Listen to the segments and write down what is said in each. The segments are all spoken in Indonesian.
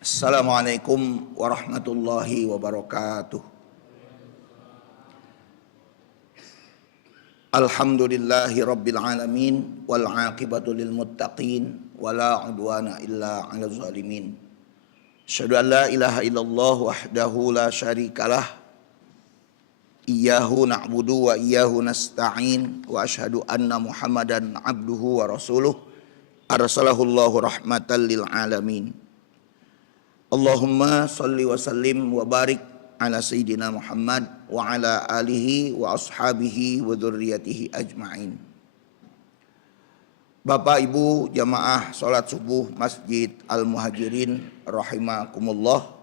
Assalamualaikum warahmatullahi wabarakatuh. Alhamdulillahi rabbil alamin wal aqibatu lil muttaqin wala udwana illa 'alal zalimin. Asyhadu an la ilaha illallah wahdahu la syarikalah. Iyyahu na'budu wa iyyahu nasta'in wa asyhadu anna Muhammadan 'abduhu wa rasuluh arsalahu Allahu rahmatan lil alamin. Allahumma salli wa sallim wa barik ala sayyidina Muhammad wa ala alihi wa ashabihi wa dzurriyyatihi ajma'in. Bapak Ibu jamaah salat subuh Masjid Al-Muhajirin rahimakumullah.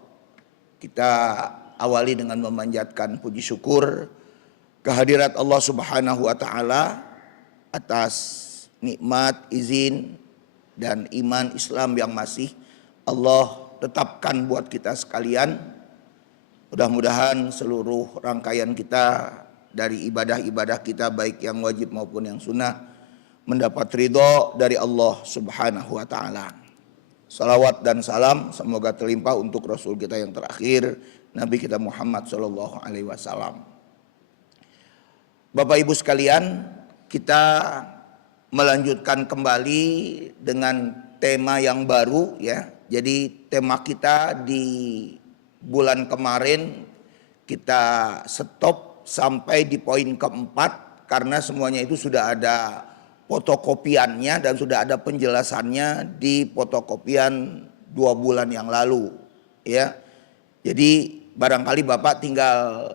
Kita awali dengan memanjatkan puji syukur kehadirat Allah Subhanahu wa taala atas nikmat, izin dan iman Islam yang masih Allah tetapkan buat kita sekalian. Mudah-mudahan seluruh rangkaian kita dari ibadah-ibadah kita baik yang wajib maupun yang sunnah mendapat ridho dari Allah Subhanahu wa taala. Salawat dan salam semoga terlimpah untuk Rasul kita yang terakhir, Nabi kita Muhammad sallallahu alaihi wasallam. Bapak Ibu sekalian, kita melanjutkan kembali dengan tema yang baru ya. Jadi tema kita di bulan kemarin kita stop sampai di poin keempat karena semuanya itu sudah ada fotokopiannya dan sudah ada penjelasannya di fotokopian 2 bulan yang lalu ya. Jadi barangkali Bapak tinggal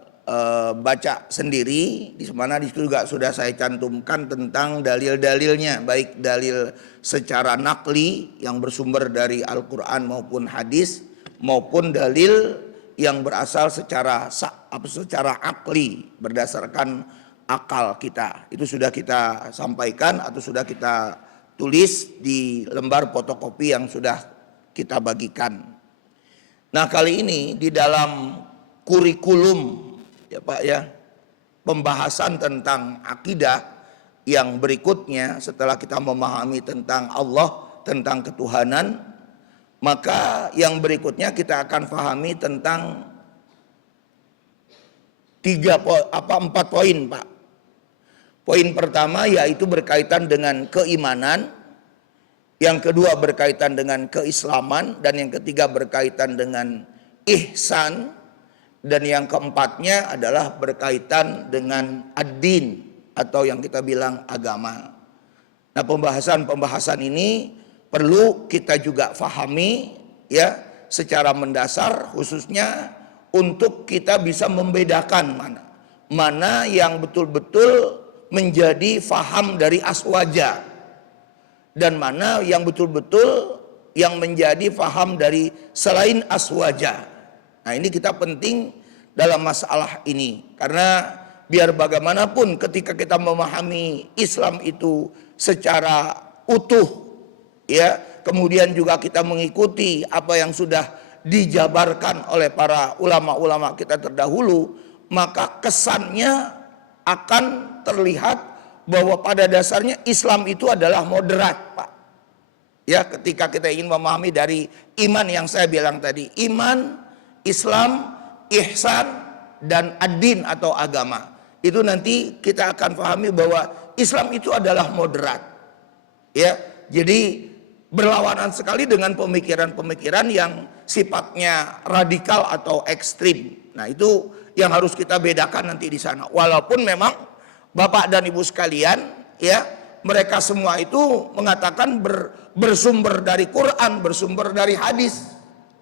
baca sendiri, di mana di situ juga sudah saya cantumkan tentang dalil-dalilnya, baik dalil secara nakli yang bersumber dari Al-Quran maupun hadis, maupun dalil yang berasal secara akli berdasarkan akal kita. Itu sudah kita sampaikan atau sudah kita tulis di lembar fotokopi yang sudah kita bagikan. Nah, kali ini di dalam kurikulum ya Pak ya, pembahasan tentang akidah yang berikutnya setelah kita memahami tentang Allah, tentang ketuhanan, maka yang berikutnya kita akan pahami tentang 4 poin Pak. Poin pertama yaitu berkaitan dengan keimanan, yang kedua berkaitan dengan keislaman, dan yang ketiga berkaitan dengan ihsan, dan yang keempatnya adalah berkaitan dengan ad-din atau yang kita bilang agama. Nah, pembahasan ini perlu kita juga fahami ya secara mendasar, khususnya untuk kita bisa membedakan mana yang betul-betul menjadi faham dari aswaja dan mana yang betul-betul yang menjadi faham dari selain aswaja. Nah, ini kita penting dalam masalah ini karena biar bagaimanapun ketika kita memahami Islam itu secara utuh ya, kemudian juga kita mengikuti apa yang sudah dijabarkan oleh para ulama-ulama kita terdahulu, maka kesannya akan terlihat bahwa pada dasarnya Islam itu adalah moderat Pak. Ya, ketika kita ingin memahami dari iman yang saya bilang tadi, iman, Islam, ihsan, dan ad-din atau agama. Itu nanti kita akan pahami bahwa Islam itu adalah moderat. Ya, jadi berlawanan sekali dengan pemikiran-pemikiran yang sifatnya radikal atau ekstrim. Nah, itu yang harus kita bedakan nanti di sana. Walaupun memang Bapak dan Ibu sekalian, ya, mereka semua itu mengatakan bersumber dari Quran, bersumber dari hadis,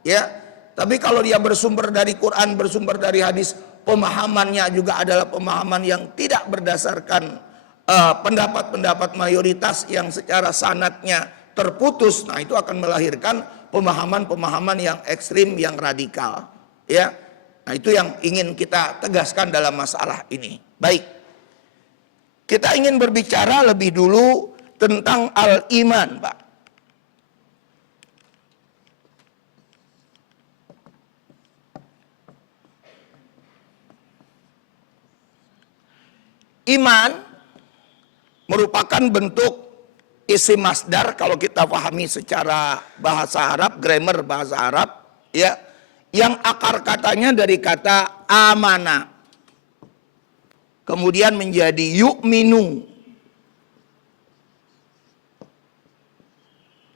ya. Tapi kalau dia bersumber dari Quran, bersumber dari hadis, pemahamannya juga adalah pemahaman yang tidak berdasarkan pendapat-pendapat mayoritas yang secara sanadnya terputus. Nah, itu akan melahirkan pemahaman-pemahaman yang ekstrim, yang radikal. Ya, nah itu yang ingin kita tegaskan dalam masalah ini. Baik, kita ingin berbicara lebih dulu tentang al-iman, Pak. Iman merupakan bentuk isim masdar kalau kita pahami secara bahasa Arab, grammar bahasa Arab, Ya, yang akar katanya dari kata amana, kemudian menjadi yu'minu,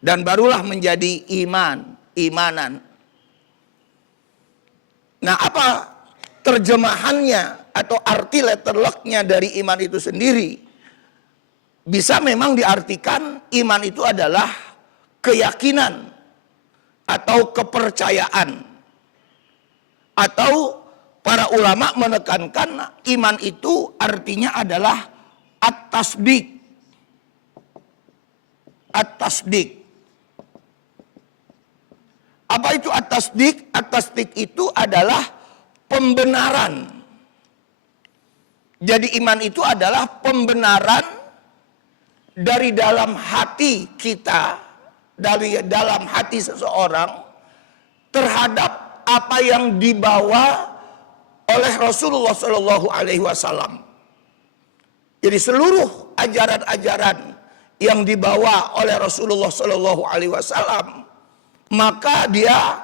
dan barulah menjadi imanan. Nah, apa terjemahannya atau arti letter luck-nya dari iman itu sendiri? Bisa memang diartikan iman itu adalah keyakinan atau kepercayaan. Atau para ulama menekankan iman itu artinya adalah at-tasdik. At-tasdik. Apa itu at-tasdik? At-tasdik itu adalah pembenaran. Jadi iman itu adalah pembenaran dari dalam hati kita, dari dalam hati seseorang terhadap apa yang dibawa oleh Rasulullah Shallallahu Alaihi Wasallam. Jadi seluruh ajaran-ajaran yang dibawa oleh Rasulullah Shallallahu Alaihi Wasallam, maka dia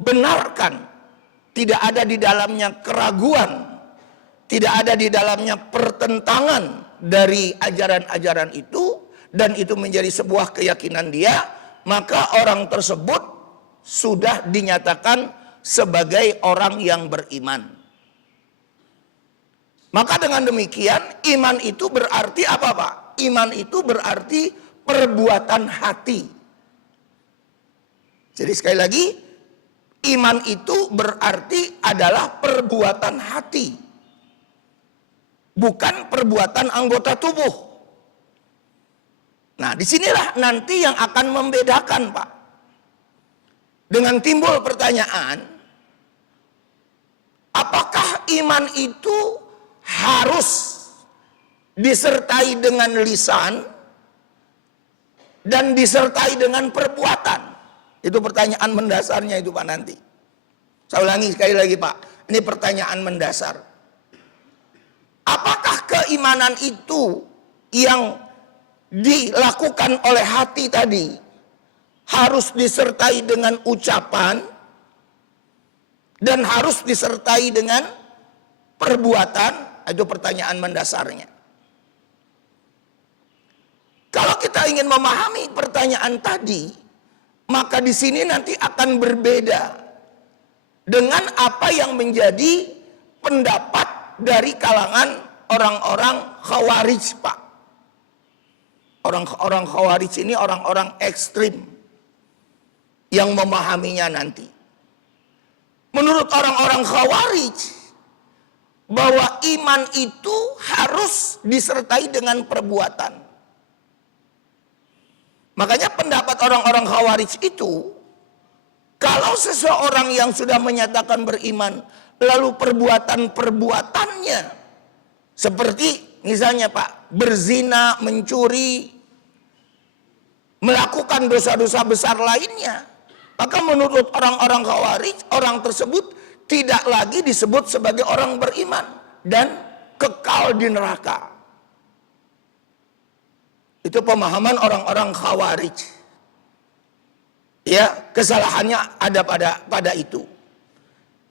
benarkan, tidak ada di dalamnya keraguan, tidak ada di dalamnya pertentangan dari ajaran-ajaran itu, dan itu menjadi sebuah keyakinan dia, maka orang tersebut sudah dinyatakan sebagai orang yang beriman. Maka dengan demikian iman itu berarti apa, Pak? Iman itu berarti perbuatan hati. Jadi sekali lagi, iman itu berarti adalah perbuatan hati, bukan perbuatan anggota tubuh. Nah, disinilah nanti yang akan membedakan, Pak. Dengan timbul pertanyaan, apakah iman itu harus disertai dengan lisan dan disertai dengan perbuatan? Itu pertanyaan mendasarnya itu, Pak, nanti. Saya ulangi sekali lagi, Pak. Ini pertanyaan mendasar. Apakah keimanan itu yang dilakukan oleh hati tadi harus disertai dengan ucapan dan harus disertai dengan perbuatan? Itu pertanyaan mendasarnya. Kalau kita ingin memahami pertanyaan tadi, maka di sini nanti akan berbeda dengan apa yang menjadi pendapat dari kalangan orang-orang Khawarij, Pak. Orang-orang Khawarij ini orang-orang ekstrim yang memahaminya nanti. Menurut orang-orang Khawarij, bahwa iman itu harus disertai dengan perbuatan. Makanya pendapat orang-orang Khawarij itu, kalau seseorang yang sudah menyatakan beriman, lalu perbuatan-perbuatannya, seperti misalnya, Pak, berzina, mencuri, melakukan dosa-dosa besar lainnya, maka menurut orang-orang Khawarij, orang tersebut tidak lagi disebut sebagai orang beriman dan kekal di neraka. Itu pemahaman orang-orang Khawarij. Ya, kesalahannya ada pada itu.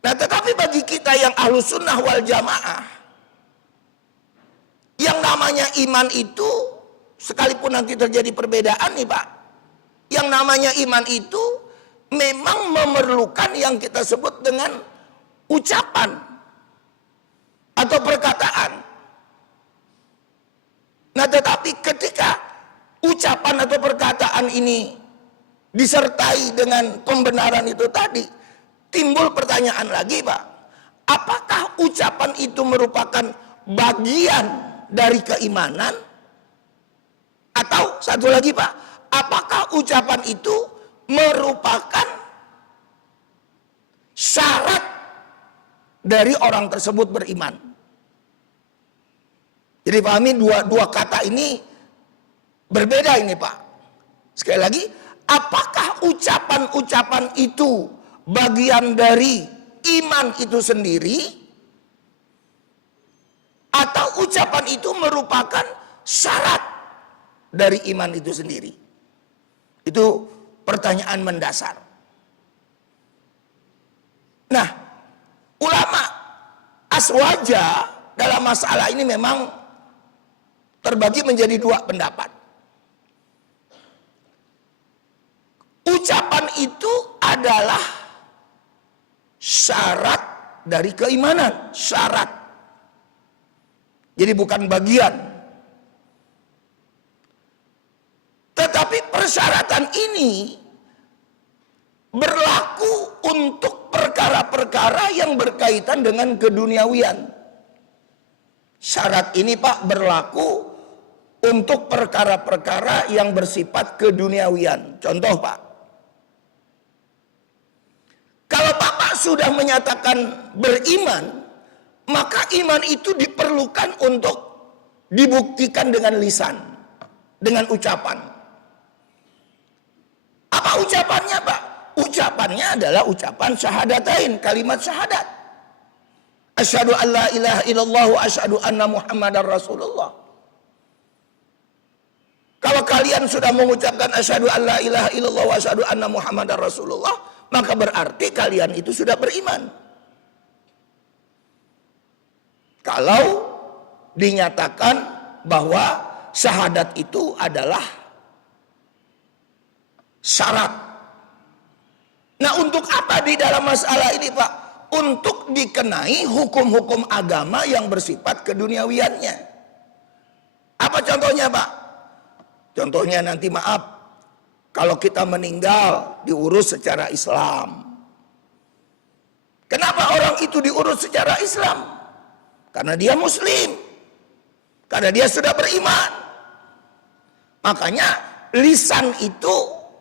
Nah, tetapi bagi kita yang Ahlus Sunnah wal Jamaah, yang namanya iman itu, sekalipun nanti terjadi perbedaan nih, Pak, yang namanya iman itu memang memerlukan yang kita sebut dengan ucapan atau perkataan. Nah, tetapi ketika ucapan atau perkataan ini disertai dengan pembenaran itu tadi, timbul pertanyaan lagi, Pak. Apakah ucapan itu merupakan bagian dari keimanan? Atau satu lagi, Pak, apakah ucapan itu merupakan syarat dari orang tersebut beriman? Jadi pahami dua kata ini berbeda ini, Pak. Sekali lagi, apakah ucapan-ucapan itu bagian dari iman itu sendiri, atau ucapan itu merupakan syarat dari iman itu sendiri? Itu pertanyaan mendasar. Nah, ulama Aswaja dalam masalah ini memang terbagi menjadi dua pendapat. Ucapan itu adalah syarat dari keimanan, syarat. Jadi bukan bagian. Tetapi persyaratan ini berlaku untuk perkara-perkara yang berkaitan dengan keduniawian. Syarat ini Pak berlaku untuk perkara-perkara yang bersifat keduniawian. Contoh Pak, kalau Bapak sudah menyatakan beriman, maka iman itu diperlukan untuk dibuktikan dengan lisan, dengan ucapan. Apa ucapannya Pak? Ucapannya adalah ucapan syahadatain, kalimat syahadat. Asyhadu an la ilaha illallah wa asyhadu anna Muhammadar Rasulullah. Kalau kalian sudah mengucapkan asyhadu an la ilaha illallah wa asyhadu anna Muhammadar Rasulullah, maka berarti kalian itu sudah beriman. Kalau dinyatakan bahwa syahadat itu adalah syarat. Nah, untuk apa di dalam masalah ini Pak? Untuk dikenai hukum-hukum agama yang bersifat keduniawiannya. Apa contohnya Pak? Contohnya nanti maaf, kalau kita meninggal diurus secara Islam. Kenapa orang itu diurus secara Islam? Karena dia muslim. Karena dia sudah beriman. Makanya lisan itu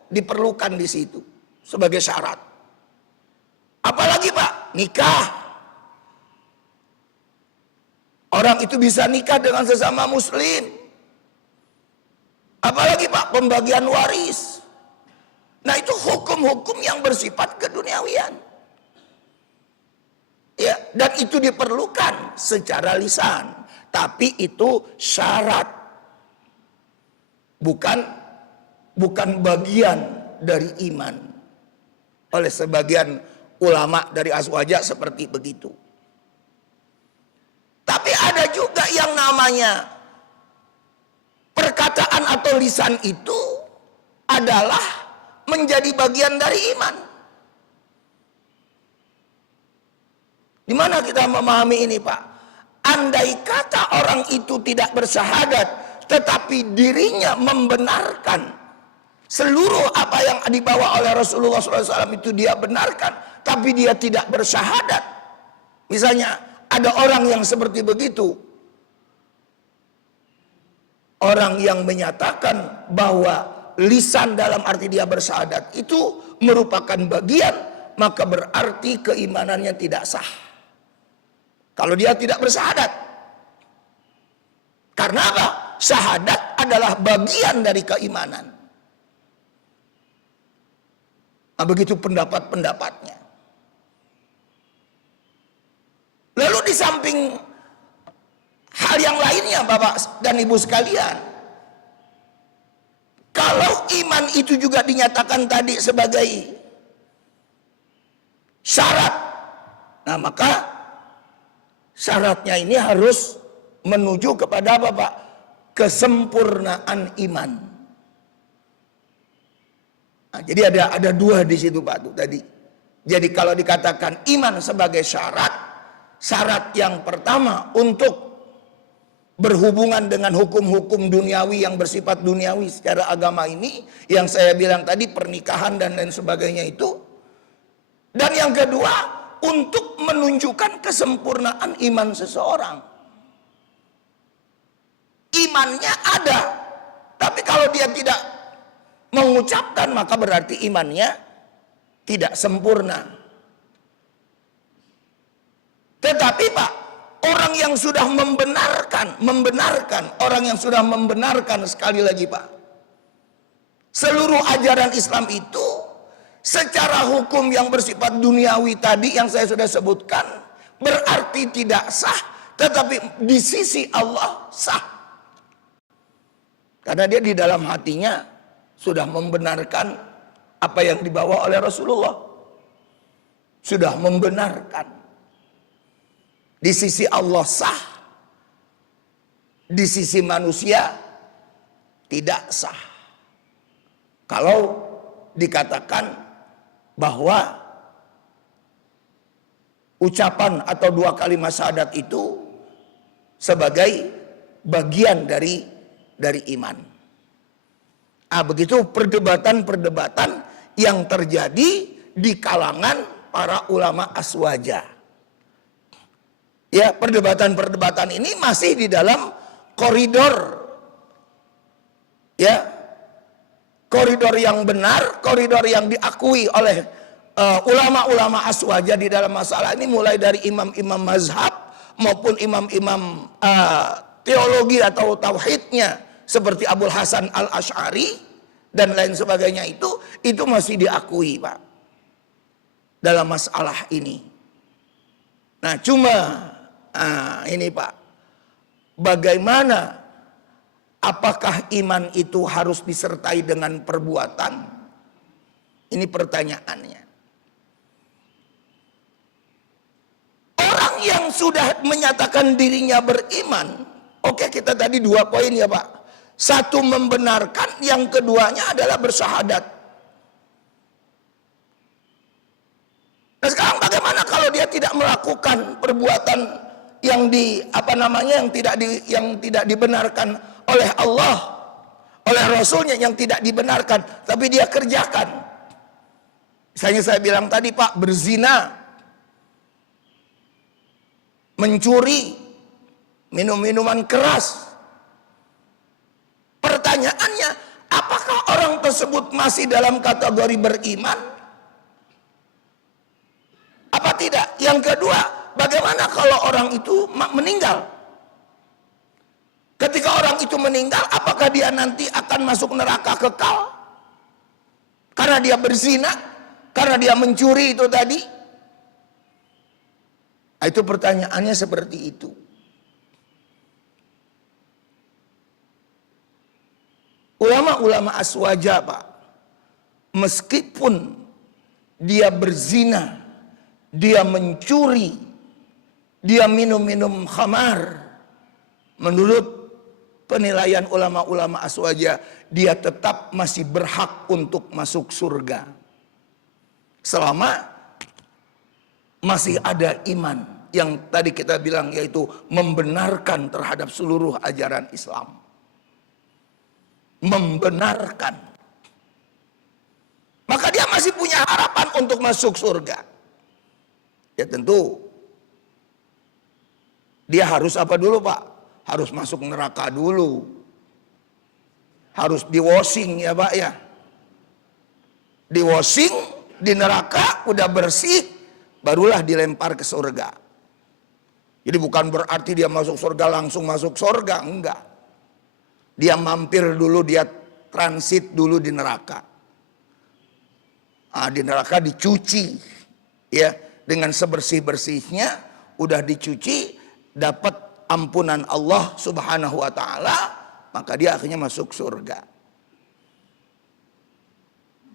diperlukan di situ sebagai syarat. Apalagi Pak, nikah. Orang itu bisa nikah dengan sesama muslim. Apalagi Pak, pembagian waris. Nah, itu hukum-hukum yang bersifat keduniawian. Ya, dan itu diperlukan secara lisan, tapi itu syarat. Bukan bagian dari iman. Oleh sebagian ulama dari Aswaja seperti begitu. Tapi ada juga yang namanya perkataan atau lisan itu adalah menjadi bagian dari iman. Di mana kita memahami ini Pak? Andai kata orang itu tidak bersyahadat, tetapi dirinya membenarkan seluruh apa yang dibawa oleh Rasulullah SAW itu dia benarkan, tapi dia tidak bersyahadat. Misalnya ada orang yang seperti begitu. Orang yang menyatakan bahwa lisan dalam arti dia bersyahadat itu merupakan bagian, maka berarti keimanannya tidak sah. Kalau dia tidak bersyahadat. Karena apa? Syahadat adalah bagian dari keimanan. Nah, begitu pendapat-pendapatnya. Lalu di samping hal yang lainnya Bapak dan Ibu sekalian, kalau iman itu juga dinyatakan tadi sebagai syarat, nah maka syaratnya ini harus menuju kepada apa Pak? Kesempurnaan iman. Nah, jadi ada dua di situ Pak tuh tadi. Jadi kalau dikatakan iman sebagai syarat, syarat yang pertama untuk berhubungan dengan hukum-hukum duniawi yang bersifat duniawi secara agama ini, yang saya bilang tadi pernikahan dan lain sebagainya itu. Dan yang kedua, untuk menunjukkan kesempurnaan iman seseorang. Imannya ada, tapi kalau dia tidak mengucapkan maka berarti imannya tidak sempurna. Tetapi Pak, orang yang sudah membenarkan, orang yang sudah membenarkan, sekali lagi Pak, seluruh ajaran Islam itu secara hukum yang bersifat duniawi tadi yang saya sudah sebutkan berarti tidak sah, tetapi di sisi Allah sah. Karena dia di dalam hatinya sudah membenarkan apa yang dibawa oleh Rasulullah. sudah membenarkan. Di sisi Allah sah, di sisi manusia tidak sah. Kalau dikatakan bahwa ucapan atau dua kalimat syahadat itu sebagai bagian dari iman. Begitu perdebatan-perdebatan yang terjadi di kalangan para ulama aswaja. Ya, perdebatan-perdebatan ini masih di dalam koridor, ya, koridor yang benar, koridor yang diakui oleh ulama-ulama aswaja di dalam masalah ini, mulai dari imam-imam mazhab maupun imam-imam teologi atau tauhidnya seperti Abul Hasan Al-Asy'ari dan lain sebagainya, itu masih diakui, Pak, dalam masalah ini. Nah, cuma ini, Pak, bagaimana, apakah iman itu harus disertai dengan perbuatan? Ini pertanyaannya. Orang yang sudah menyatakan dirinya beriman, oke, kita tadi 2 poin ya, Pak. Satu membenarkan, yang keduanya adalah bersyahadat. Nah, sekarang bagaimana kalau dia tidak melakukan perbuatan yang yang tidak dibenarkan oleh Allah, oleh Rasulnya, yang tidak dibenarkan, tapi dia kerjakan. Misalnya saya bilang tadi, Pak, berzina, mencuri, minum minuman keras. Pertanyaannya, apakah orang tersebut masih dalam kategori beriman? Apa tidak? Yang kedua, bagaimana kalau orang itu meninggal? Ketika orang itu meninggal, apakah dia nanti akan masuk neraka kekal? Karena dia berzina, karena dia mencuri itu tadi? Itu pertanyaannya seperti itu. Ulama-ulama aswaja, Pak, meskipun dia berzina, dia mencuri, dia minum-minum khamar, menurut penilaian ulama-ulama aswaja, dia tetap masih berhak untuk masuk surga selama masih ada iman yang tadi kita bilang, yaitu membenarkan terhadap seluruh ajaran Islam. Membenarkan, maka dia masih punya harapan untuk masuk surga. Ya tentu dia harus apa dulu, Pak? Harus masuk neraka dulu, harus di washing ya, Pak, ya. Di washing di neraka, udah bersih, barulah dilempar ke surga. Jadi bukan berarti dia masuk surga langsung masuk surga, enggak. Dia mampir dulu, dia transit dulu di neraka. Di neraka dicuci, ya, dengan sebersih-bersihnya, udah dicuci, dapat ampunan Allah Subhanahu wa Ta'ala, maka dia akhirnya masuk surga.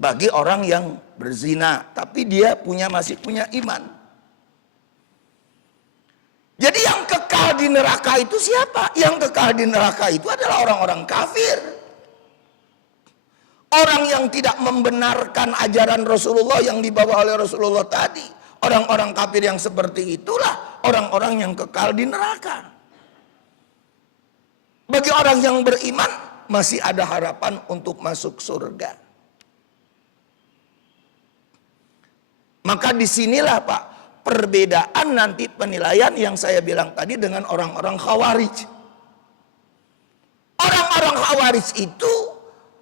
Bagi orang yang berzina, tapi dia masih punya iman. Jadi yang kekal di neraka itu siapa? Yang kekal di neraka itu adalah orang-orang kafir. Orang yang tidak membenarkan ajaran Rasulullah yang dibawa oleh Rasulullah tadi. Orang-orang kafir yang seperti itulah orang-orang yang kekal di neraka. Bagi orang yang beriman, masih ada harapan untuk masuk surga. Maka disinilah, Pak, perbedaan nanti penilaian yang saya bilang tadi dengan orang-orang Khawarij. Orang-orang Khawarij itu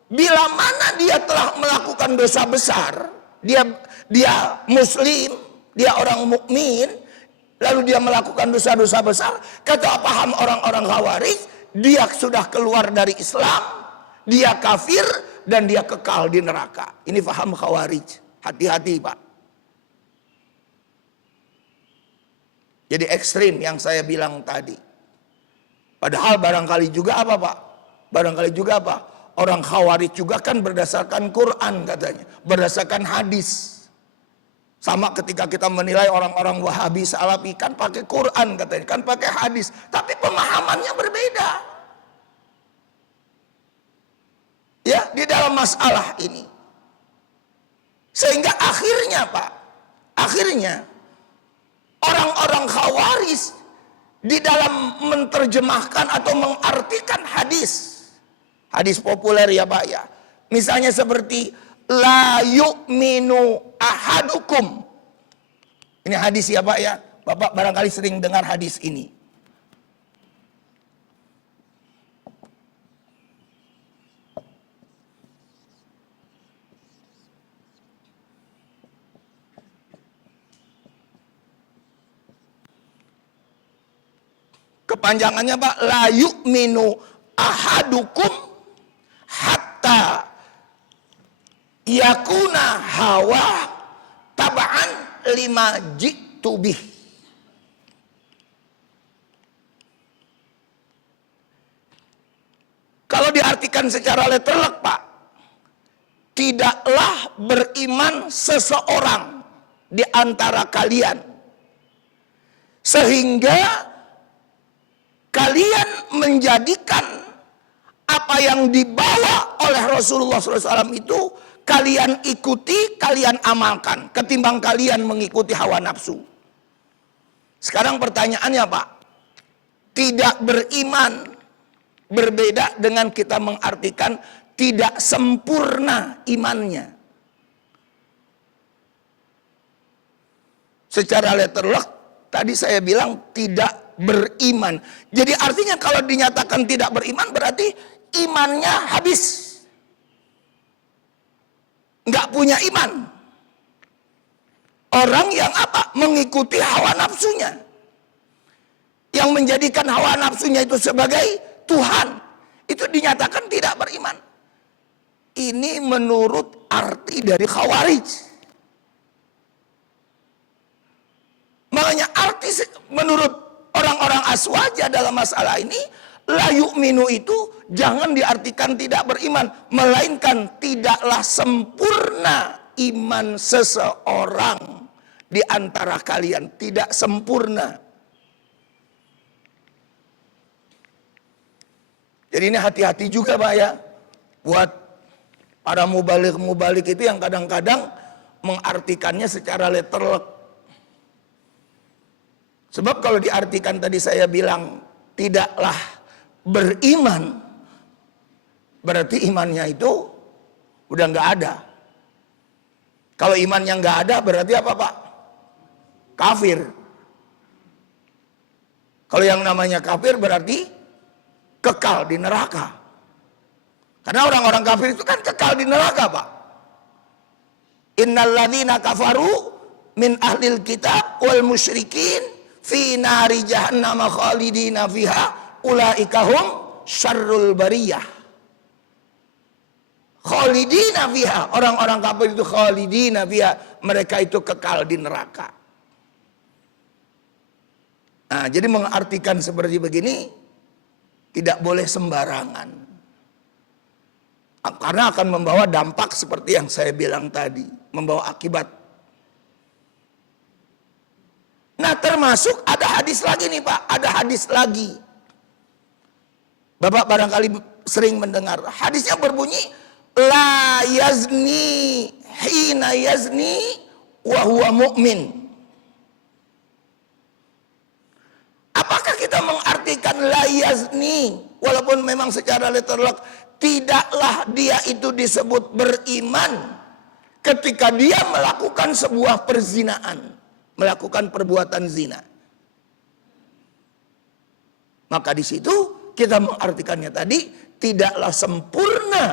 bila mana dia telah melakukan dosa besar, dia muslim, dia orang mukmin, lalu dia melakukan dosa-dosa besar, kata paham orang-orang Khawarij, dia sudah keluar dari Islam, dia kafir, dan dia kekal di neraka. Ini paham Khawarij. Hati-hati, Pak. Jadi ekstrim yang saya bilang tadi. Padahal barangkali juga apa, Pak? Barangkali juga apa? Orang Khawarij juga kan berdasarkan Quran katanya. Berdasarkan hadis. Sama ketika kita menilai orang-orang Wahabi, Salafi, kan pakai Quran katanya, kan pakai hadis, tapi pemahamannya berbeda. Ya, di dalam masalah ini. Sehingga akhirnya Pak, akhirnya orang-orang Khawarij di dalam menerjemahkan atau mengartikan hadis populer ya Pak ya. Misalnya seperti la yu'minu ahadukum. Ini hadis ya Pak ya. Bapak barangkali sering dengar hadis ini. Kepanjangannya Pak, la yu'minu ahadukum hatta yakuna hawa taba'an lima jitu bih. Kalau diartikan secara letterlek Pak, tidaklah beriman seseorang di antara kalian sehingga kalian menjadikan apa yang dibawa oleh Rasulullah SAW itu kalian ikuti, kalian amalkan, ketimbang kalian mengikuti hawa nafsu. Sekarang pertanyaannya Pak, tidak beriman berbeda dengan kita mengartikan tidak sempurna imannya. Secara letterlek tadi saya bilang tidak beriman. Jadi artinya kalau dinyatakan tidak beriman berarti imannya habis. Nggak punya iman. Orang yang apa? Mengikuti hawa nafsunya. Yang menjadikan hawa nafsunya itu sebagai Tuhan. Itu dinyatakan tidak beriman. Ini menurut arti dari Khawarij. Makanya arti menurut orang-orang aswaja dalam masalah ini, la yu'minu itu jangan diartikan tidak beriman, melainkan tidaklah sempurna iman seseorang di antara kalian, tidak sempurna. Jadi ini hati-hati juga Pak ya, buat para mubalik itu yang kadang-kadang mengartikannya secara letterlek. Sebab kalau diartikan tadi saya bilang tidaklah beriman, berarti imannya itu udah nggak ada. Kalau imannya nggak ada berarti apa Pak? Kafir. Kalau yang namanya kafir berarti kekal di neraka. Karena orang-orang kafir itu kan kekal di neraka Pak. Innal ladzina kafaru min ahlil kitab wal musyrikin fi nari jahannam khalidina fiha ulaika hum syarrul bariyah. Khalidina fiha, orang-orang kafir itu khalidina fiha, mereka itu kekal di neraka. Nah, jadi mengartikan seperti begini tidak boleh sembarangan. Karena akan membawa dampak seperti yang saya bilang tadi, membawa akibat. Nah, termasuk ada hadis lagi nih Pak, ada hadis lagi. Bapak barangkali sering mendengar. Hadisnya berbunyi, la yazni hina yazni wa huwa mu'min. Apakah kita mengartikan la yazni, walaupun memang secara letterlek tidaklah dia itu disebut beriman ketika dia melakukan sebuah perzinaan, melakukan perbuatan zina. Maka di situ kita mengartikannya tadi tidaklah sempurna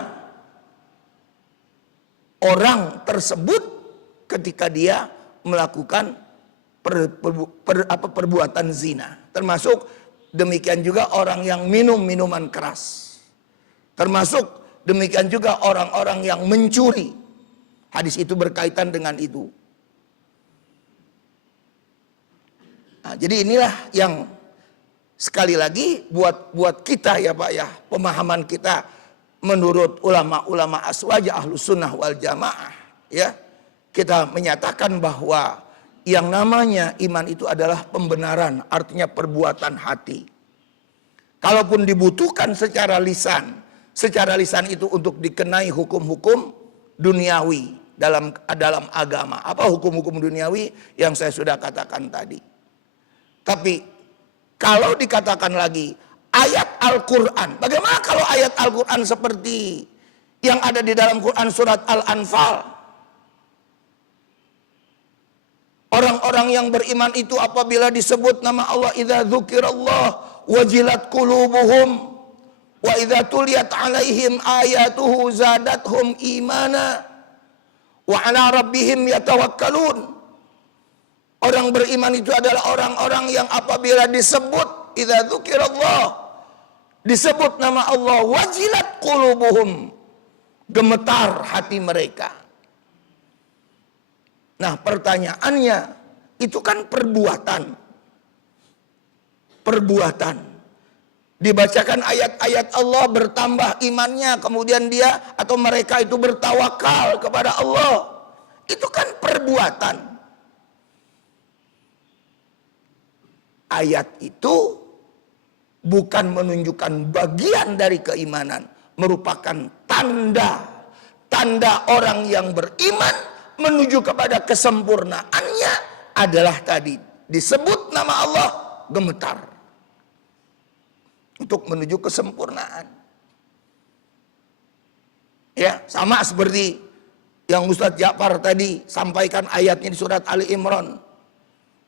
orang tersebut ketika dia melakukan perbuatan zina. Termasuk demikian juga orang yang minum minuman keras. Termasuk demikian juga orang-orang yang mencuri. Hadis itu berkaitan dengan itu. Nah, jadi inilah yang sekali lagi buat kita ya Pak ya, pemahaman kita menurut ulama-ulama aswaja ahlus sunnah wal jamaah ya, kita menyatakan bahwa yang namanya iman itu adalah pembenaran, artinya perbuatan hati. Kalaupun dibutuhkan secara lisan itu untuk dikenai hukum-hukum duniawi dalam agama. Apa hukum-hukum duniawi yang saya sudah katakan tadi. Tapi kalau dikatakan lagi ayat Al-Quran, bagaimana kalau ayat Al-Quran seperti yang ada di dalam Quran surat Al-Anfal? Orang-orang yang beriman itu apabila disebut nama Allah, idza dzukirallah wajilat qulubuhum wa idza tuliyat alaihim ayatuhu zadathum imana wa ala rabbihim yatawakkalun. Orang beriman itu adalah orang-orang yang apabila disebut idza dzukirallah, disebut nama Allah, wajilat qulubuhum, gemetar hati mereka. Nah, pertanyaannya, itu kan perbuatan. Perbuatan. Dibacakan ayat-ayat Allah, bertambah imannya, kemudian dia atau mereka itu bertawakal kepada Allah. Itu kan perbuatan. Ayat itu bukan menunjukkan bagian dari keimanan, merupakan tanda orang yang beriman menuju kepada kesempurnaannya adalah tadi disebut nama Allah, gemetar untuk menuju kesempurnaan. Ya, sama seperti yang Ustadz Ja'far tadi sampaikan ayatnya di surat Ali Imran.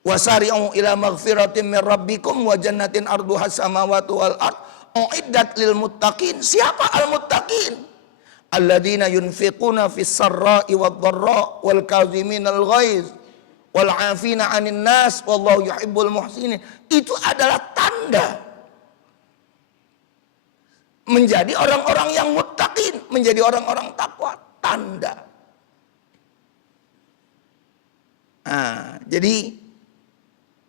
Wasari'u ila maghfiratin min rabbikum wa jannatin arduha samawati wal ard uiddat lil muttaqin. Siapa al-muttaqin? Alladzina yunfiquna fis sarra'i wad dharra wal kaziminal ghaiz wal 'afina 'anil nas wallahu yuhibbul muhsinin. Itu adalah tanda menjadi orang-orang yang muttaqin, menjadi orang-orang takwa, tanda. Nah, jadi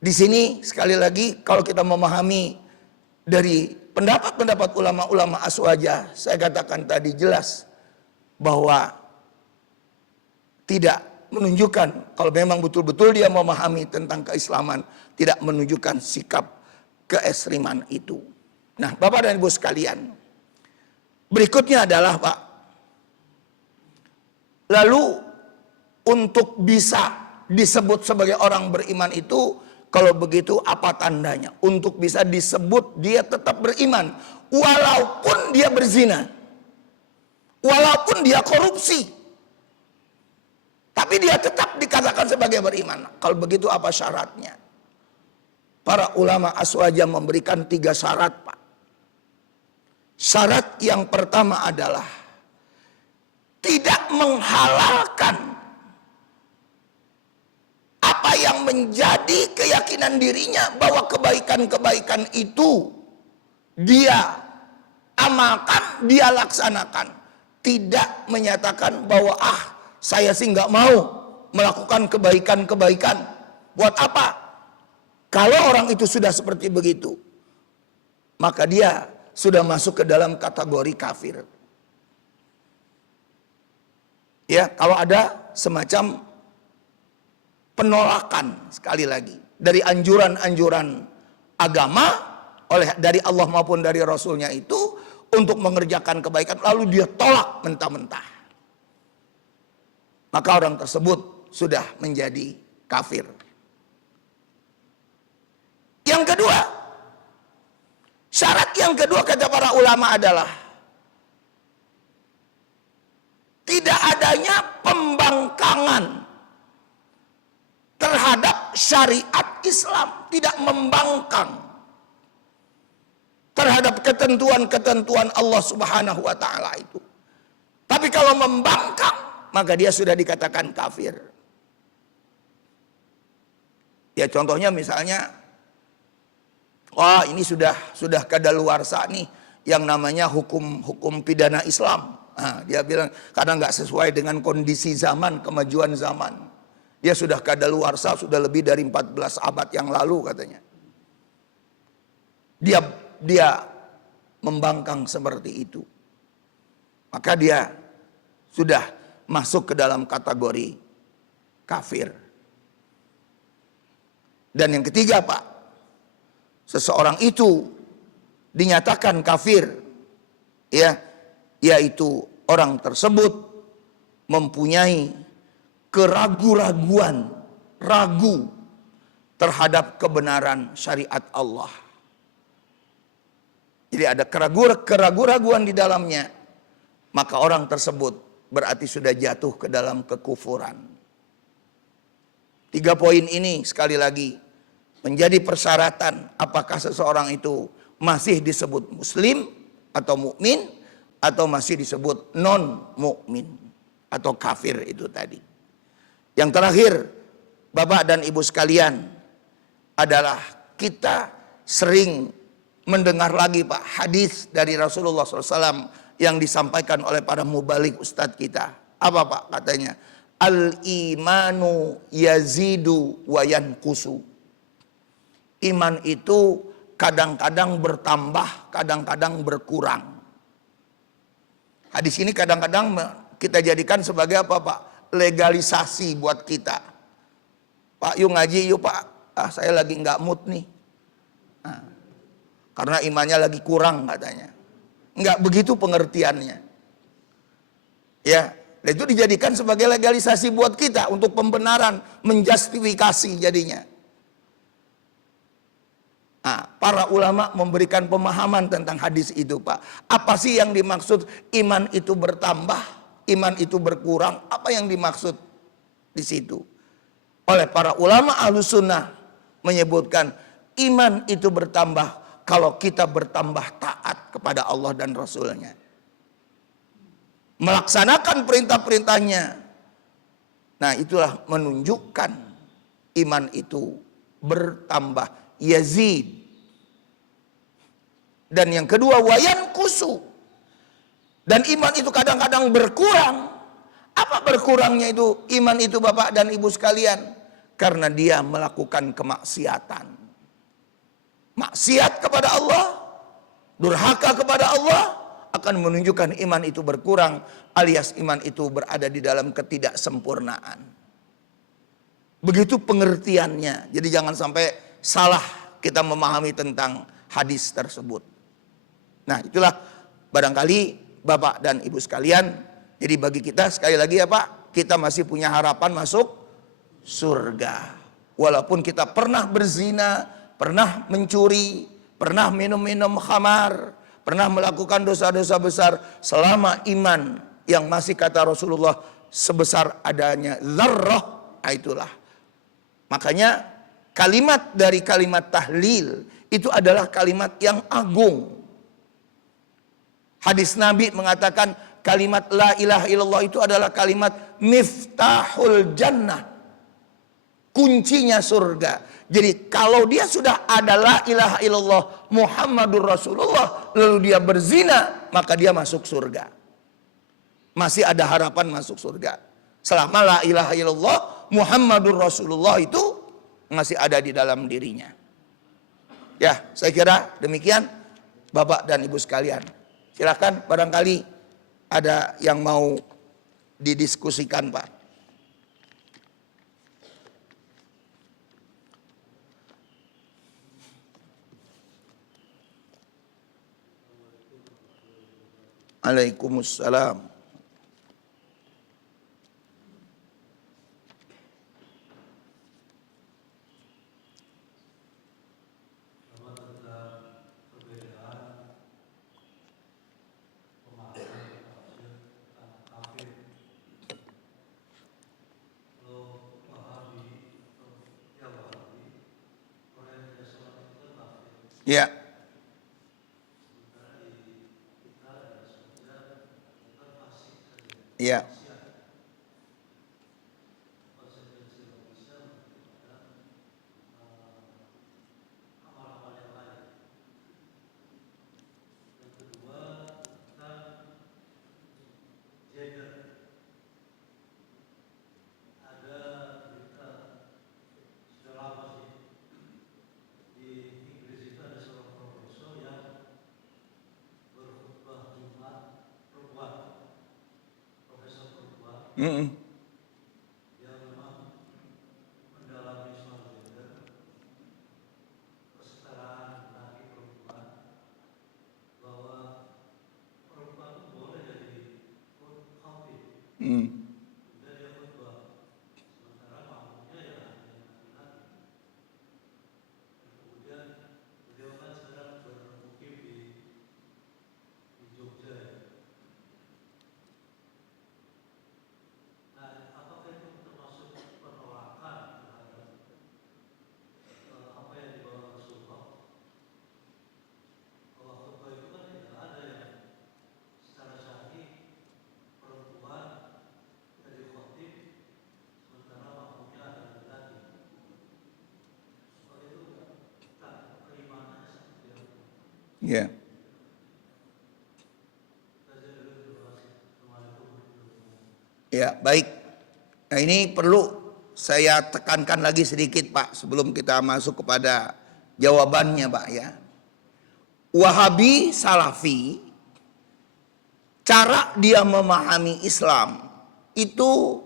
di sini sekali lagi kalau kita memahami dari pendapat-pendapat ulama-ulama aswaja, saya katakan tadi jelas bahwa tidak menunjukkan, kalau memang betul-betul dia memahami tentang keislaman, tidak menunjukkan sikap keekstriman itu. Nah, Bapak dan Ibu sekalian, berikutnya adalah Pak, lalu untuk bisa disebut sebagai orang beriman itu, kalau begitu apa tandanya? Untuk bisa disebut dia tetap beriman, walaupun dia berzina, walaupun dia korupsi, tapi dia tetap dikatakan sebagai beriman. Kalau begitu apa syaratnya? Para ulama aswaja memberikan 3 syarat, Pak. Syarat yang pertama adalah tidak menghalalkan apa yang menjadi keyakinan dirinya bahwa kebaikan-kebaikan itu dia amalkan, dia laksanakan. Tidak menyatakan bahwa saya sih nggak mau melakukan kebaikan-kebaikan. Buat apa? Kalau orang itu sudah seperti begitu, maka dia sudah masuk ke dalam kategori kafir. Ya, kalau ada semacam penolakan, sekali lagi, dari anjuran-anjuran agama dari Allah maupun dari Rasulnya itu untuk mengerjakan kebaikan, lalu dia tolak mentah-mentah, maka orang tersebut sudah menjadi kafir. Yang kedua, syarat yang kedua kata para ulama adalah tidak adanya pembangkangan terhadap syariat Islam, tidak membangkang terhadap ketentuan-ketentuan Allah Subhanahu wa taala itu. Tapi kalau membangkang, maka dia sudah dikatakan kafir. Ya, contohnya misalnya, wah ini sudah kadaluarsa nih yang namanya hukum pidana Islam. Nah, dia bilang karena nggak sesuai dengan kondisi zaman, kemajuan zaman. Dia sudah kadaluarsa sudah lebih dari 14 abad yang lalu katanya. Dia membangkang seperti itu. Maka dia sudah masuk ke dalam kategori kafir. Dan yang ketiga Pak, seseorang itu dinyatakan kafir, ya, yaitu orang tersebut mempunyai keraguan-raguan, ragu terhadap kebenaran syariat Allah. Jadi ada keraguan-raguan di dalamnya, maka orang tersebut berarti sudah jatuh ke dalam kekufuran. 3 poin ini sekali lagi menjadi persyaratan apakah seseorang itu masih disebut muslim atau mukmin atau masih disebut non mukmin atau kafir itu tadi. Yang terakhir, Bapak dan Ibu sekalian, adalah kita sering mendengar lagi Pak hadis dari Rasulullah SAW yang disampaikan oleh para mubalik ustadz kita. Apa Pak katanya? Al-imanu yazidu wa yanqusu. Iman itu kadang-kadang bertambah, kadang-kadang berkurang. Hadis ini kadang-kadang kita jadikan sebagai apa Pak? Legalisasi buat kita. Pak, yuk ngaji yuk Pak. Saya lagi nggak mood nih. Nah, karena imannya lagi kurang katanya. Nggak begitu pengertiannya. Ya, itu dijadikan sebagai legalisasi buat kita untuk pembenaran, menjustifikasi jadinya. Nah, para ulama memberikan pemahaman tentang hadis itu Pak. Apa sih yang dimaksud iman itu bertambah, iman itu berkurang? Apa yang dimaksud di situ? Oleh para ulama Ahlus Sunnah menyebutkan iman itu bertambah kalau kita bertambah taat kepada Allah dan Rasulnya, melaksanakan perintah-perintahnya. Nah, itulah menunjukkan iman itu bertambah, yazid. Dan yang kedua, wayan kusu. Dan iman itu kadang-kadang berkurang. Apa berkurangnya itu iman itu Bapak dan Ibu sekalian? Karena dia melakukan kemaksiatan. Maksiat kepada Allah, durhaka kepada Allah, akan menunjukkan iman itu berkurang, alias iman itu berada di dalam ketidaksempurnaan. Begitu pengertiannya. Jadi jangan sampai salah kita memahami tentang hadis tersebut. Nah, itulah barangkali Bapak dan Ibu sekalian. Jadi bagi kita sekali lagi ya Pak, kita masih punya harapan masuk surga. Walaupun kita pernah berzina, pernah mencuri, pernah minum-minum khamar, pernah melakukan dosa-dosa besar, selama iman yang masih kata Rasulullah sebesar adanya zarrah, itulah. Makanya kalimat dari kalimat tahlil itu adalah kalimat yang agung. Hadis Nabi mengatakan kalimat la ilaha illallah itu adalah kalimat miftahul jannah, kuncinya surga. Jadi kalau dia sudah ada la ilaha illallah Muhammadur Rasulullah, lalu dia berzina, maka dia masuk surga. Masih ada harapan masuk surga. Selama la ilaha illallah Muhammadur Rasulullah itu masih ada di dalam dirinya. Ya, saya kira demikian Bapak dan Ibu sekalian. Silakan barangkali ada yang mau didiskusikan Pak. Waalaikumsalam. Ya. Ya. Hmm. Ya. Ya, baik. Nah, ini perlu saya tekankan lagi sedikit, Pak, sebelum kita masuk kepada jawabannya, Pak, ya. Wahabi Salafi, cara dia memahami Islam itu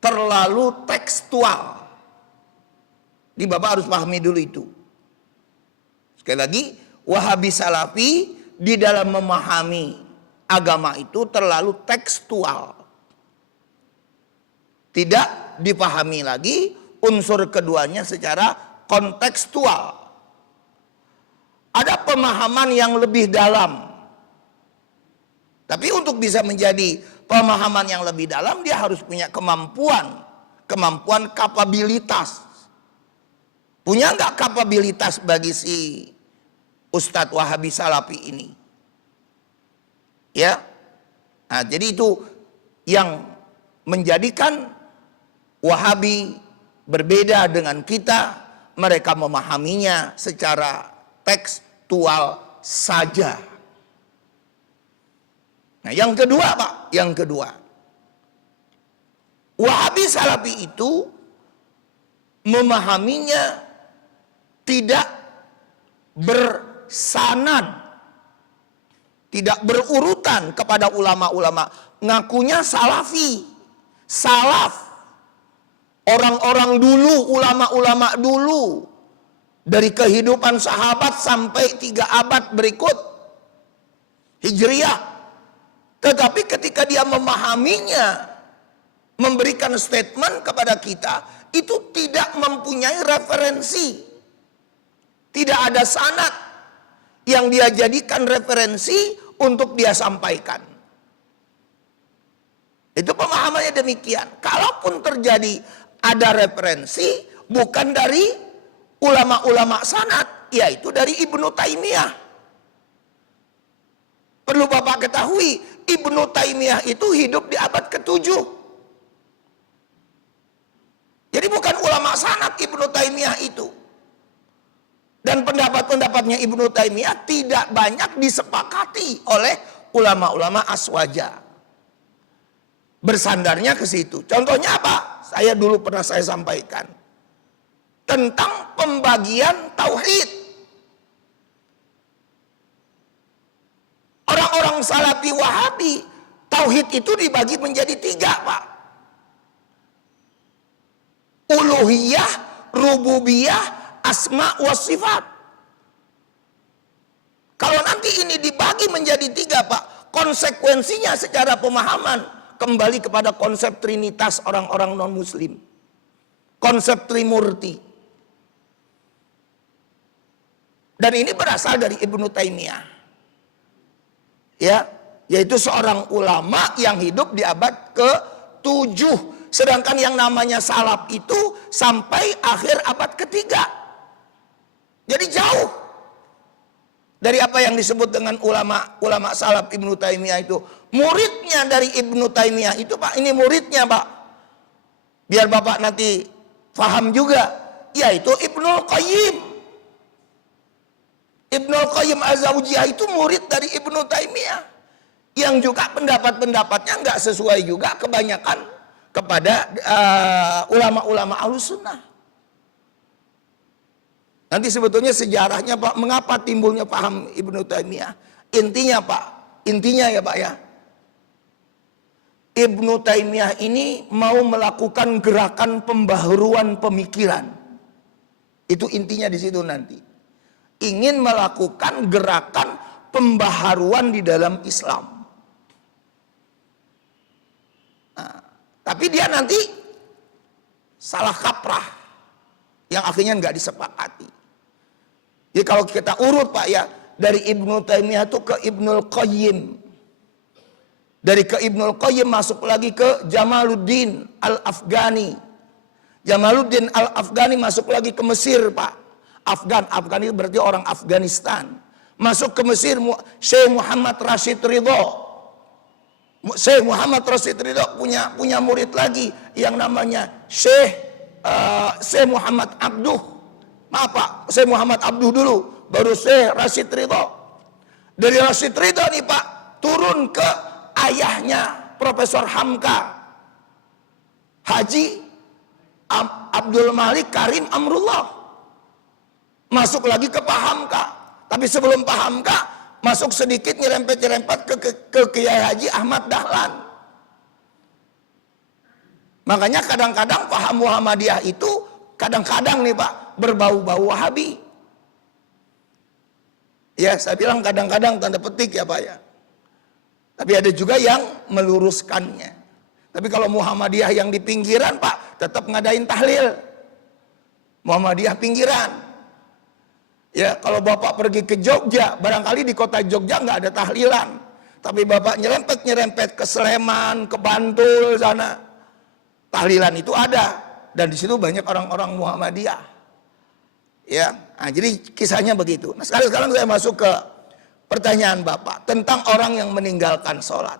terlalu tekstual. Ini Bapak harus pahami dulu itu. Sekali lagi, Wahabi Salafi di dalam memahami agama itu terlalu tekstual. Tidak dipahami lagi unsur keduanya secara kontekstual. Ada pemahaman yang lebih dalam. Tapi untuk bisa menjadi pemahaman yang lebih dalam, dia harus punya kemampuan kapabilitas. Punya nggak kapabilitas bagi si Ustadz Wahabi Salafi ini? Ya, nah, jadi itu yang menjadikan Wahabi berbeda dengan kita. Mereka memahaminya secara tekstual saja. Nah, yang kedua, Pak, yang kedua, Wahabi Salafi itu memahaminya tidak bersanad, tidak berurutan kepada ulama-ulama. Ngakunya salafi, salaf, orang-orang dulu, ulama-ulama dulu, dari kehidupan sahabat sampai 3 abad berikut Hijriah. Tetapi ketika dia memahaminya, memberikan statement kepada kita, itu tidak mempunyai referensi. Tidak ada sanad yang dia jadikan referensi untuk dia sampaikan. Itu pemahamannya demikian. Kalaupun terjadi ada referensi, bukan dari ulama-ulama sanad, yaitu dari Ibnu Taimiyah. Perlu Bapak ketahui, Ibnu Taimiyah itu hidup di abad ke-7. Jadi bukan ulama sanad Ibnu Taimiyah itu. Dan pendapat-pendapatnya Ibnu Taimiyah tidak banyak disepakati oleh ulama-ulama aswaja. Bersandarnya ke situ. Contohnya apa? Saya dulu pernah saya sampaikan. Tentang pembagian tauhid. Orang-orang Salafi Wahabi, tauhid itu dibagi menjadi 3, Pak. Uluhiyah, rububiyah, asma wa sifat. Kalau nanti ini dibagi menjadi 3, Pak, konsekuensinya secara pemahaman kembali kepada konsep trinitas orang-orang non-muslim. Konsep trimurti. Dan ini berasal dari Ibnu Taimiyah. Ya, yaitu seorang ulama yang hidup di abad ke-7. Sedangkan yang namanya salaf itu sampai akhir abad ke-3. Jadi jauh dari apa yang disebut dengan ulama salaf Ibnu Taimiyah itu. Muridnya dari Ibnu Taimiyah itu, Pak, ini muridnya, Pak. Biar Bapak nanti paham juga, yaitu Ibnul Qayyim. Ibnul Qayyim Az-Zawjiyah itu murid dari Ibnu Taimiyah. Yang juga pendapat-pendapatnya nggak sesuai juga kebanyakan kepada ulama-ulama Ahlussunnah. Nanti sebetulnya sejarahnya, Pak, mengapa timbulnya paham Ibnu Taimiyah? Intinya, Pak, intinya ya, Pak, ya. Ibnu Taimiyah ini mau melakukan gerakan pembaharuan pemikiran. Itu intinya di situ nanti. Ingin melakukan gerakan pembaharuan di dalam Islam. Nah, Tapi dia nanti salah kaprah yang akhirnya nggak disepakati. Jadi kalau kita urut Pak ya, dari Ibnu Taimiyah itu ke Ibnul Qayyim. Dari ke Ibnul Qayyim masuk lagi ke Jamaluddin Al-Afghani. Jamaluddin Al-Afghani masuk lagi ke Mesir Pak. Afgan itu berarti orang Afghanistan. Masuk ke Mesir Syekh Muhammad Rashid Ridho. Syekh Muhammad Rashid Ridho punya murid lagi yang namanya Syekh Muhammad Abduh. Maaf Pak, Syekh Muhammad Abduh dulu, baru Syekh Rashid Ridho. Dari Rashid Ridho nih Pak, turun ke ayahnya Profesor Hamka, Haji Abdul Malik Karim Amrullah. Masuk lagi ke Pak Hamka. Tapi sebelum Pak Hamka, masuk sedikit nyerempet-nyerempet ke Kiai Haji Ahmad Dahlan. Makanya kadang-kadang paham Muhammadiyah itu kadang-kadang nih Pak berbau-bau Wahabi. Ya saya bilang kadang-kadang tanda petik ya Pak ya. Tapi ada juga yang meluruskannya. Tapi kalau Muhammadiyah yang di pinggiran Pak tetap ngadain tahlil. Muhammadiyah pinggiran. Ya kalau Bapak pergi ke Jogja, barangkali di kota Jogja nggak ada tahlilan. Tapi Bapak nyerempet ke Sleman, ke Bantul sana. Tahlilan itu ada. Dan di situ banyak orang-orang Muhammadiyah. Ya, nah, jadi kisahnya begitu. Nah sekarang saya masuk ke pertanyaan Bapak. Tentang orang yang meninggalkan sholat.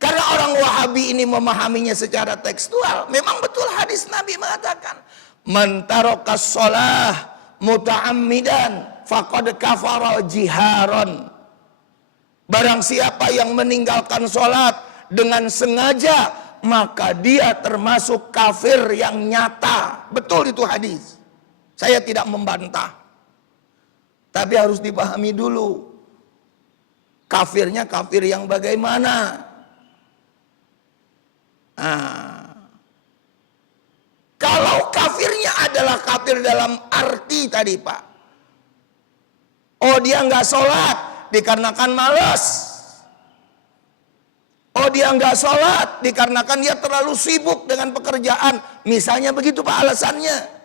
Karena orang Wahabi ini memahaminya secara tekstual. Memang betul hadis Nabi mengatakan. Man tarokas sholah muta'ammidan faqad kafara jiharon. Barang siapa yang meninggalkan sholat dengan sengaja, maka dia termasuk kafir yang nyata. Betul itu hadis. Saya tidak membantah. Tapi harus dipahami dulu. Kafirnya kafir yang bagaimana? Kalau kafirnya adalah kafir dalam arti tadi Pak. Oh dia nggak sholat dikarenakan malas. Oh dia nggak sholat dikarenakan dia terlalu sibuk dengan pekerjaan. Misalnya begitu Pak alasannya.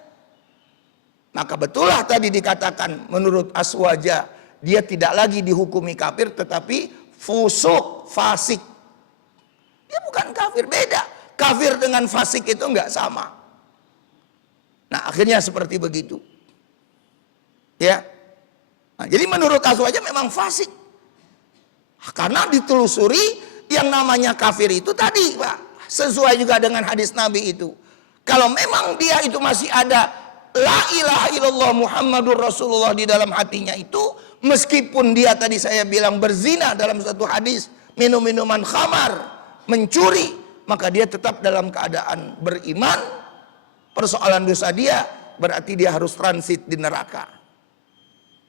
Maka betullah tadi dikatakan menurut Aswaja. Dia tidak lagi dihukumi kafir tetapi fusuk, fasik. Dia bukan kafir, beda. Kafir dengan fasik itu nggak sama. Nah akhirnya seperti begitu. Ya. Nah, jadi menurut Aswaja memang fasik. Karena ditelusuri yang namanya kafir itu tadi Pak. Sesuai juga dengan hadis Nabi itu. Kalau memang dia itu masih ada la ilaha illallah Muhammadur Rasulullah di dalam hatinya itu. Meskipun dia tadi saya bilang berzina dalam satu hadis. Minum-minuman khamar. Mencuri. Maka dia tetap dalam keadaan beriman. Persoalan dosa dia berarti dia harus transit di neraka.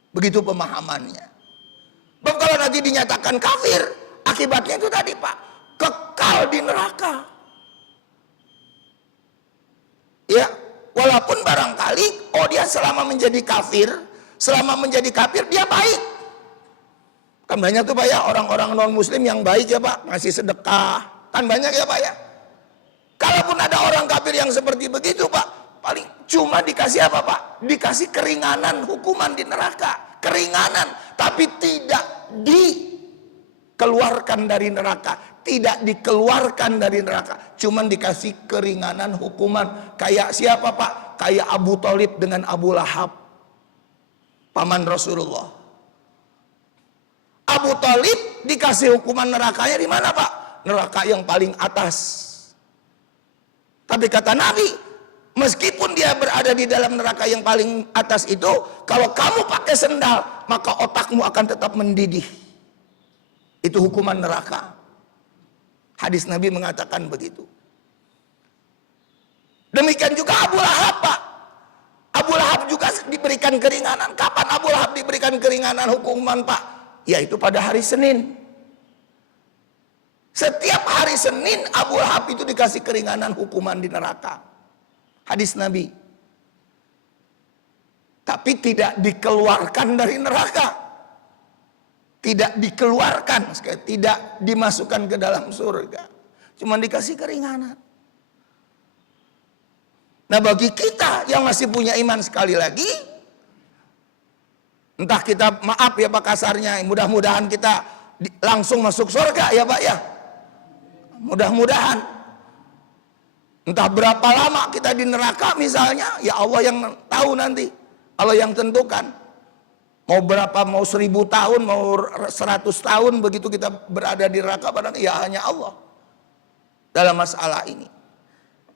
Begitu pemahamannya. Bahwa kalau nanti dinyatakan kafir, akibatnya itu tadi Pak, kekal di neraka. Ya, walaupun barangkali dia selama menjadi kafir dia baik. Kan banyak tuh Pak ya orang-orang non muslim yang baik ya Pak, ngasih sedekah. Kan banyak ya Pak ya. Kalaupun ada orang kafir yang seperti begitu Pak, paling cuma dikasih apa Pak? Dikasih keringanan hukuman di neraka. Keringanan, tapi tidak dikeluarkan dari neraka. Tidak dikeluarkan dari neraka. Cuma dikasih keringanan hukuman. Kayak siapa Pak? Kayak Abu Thalib dengan Abu Lahab. Paman Rasulullah. Abu Thalib dikasih hukuman nerakanya di mana Pak? Neraka yang paling atas. Tapi kata Nabi, meskipun dia berada di dalam neraka yang paling atas itu, kalau kamu pakai sendal, maka otakmu akan tetap mendidih. Itu hukuman neraka. Hadis Nabi mengatakan begitu. Demikian juga Abu Lahab Pak. Abu Lahab juga diberikan keringanan. Kapan Abu Lahab diberikan keringanan hukuman Pak? Yaitu pada hari Senin. Setiap hari Senin Abu Lahab itu dikasih keringanan hukuman di neraka. Hadis Nabi. Tapi tidak dikeluarkan dari neraka. Tidak dikeluarkan, tidak dimasukkan ke dalam surga. Cuma dikasih keringanan. Nah bagi kita yang masih punya iman, sekali lagi, entah kita, maaf ya Pak kasarnya, mudah-mudahan kita langsung masuk surga ya Pak ya. Mudah-mudahan. Entah berapa lama kita di neraka misalnya, ya Allah yang tahu nanti. Allah yang tentukan. Mau berapa, mau 1000 tahun, mau 100 tahun begitu kita berada di neraka, padahal ya hanya Allah dalam masalah ini.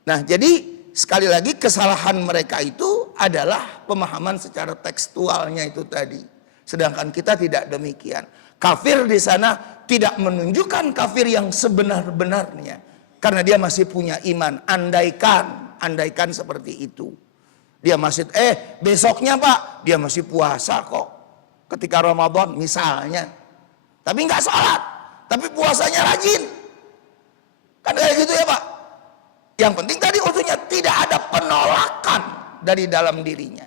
Nah jadi sekali lagi kesalahan mereka itu adalah pemahaman secara tekstualnya itu tadi. Sedangkan kita tidak demikian. Kafir di sana tidak menunjukkan kafir yang sebenar-benarnya. Karena dia masih punya iman. Andaikan seperti itu. Dia masih, besoknya Pak, dia masih puasa kok. Ketika Ramadan misalnya. Tapi nggak sholat. Tapi puasanya rajin. Kan kayak gitu ya Pak. Yang penting tadi ujungnya tidak ada penolakan dari dalam dirinya.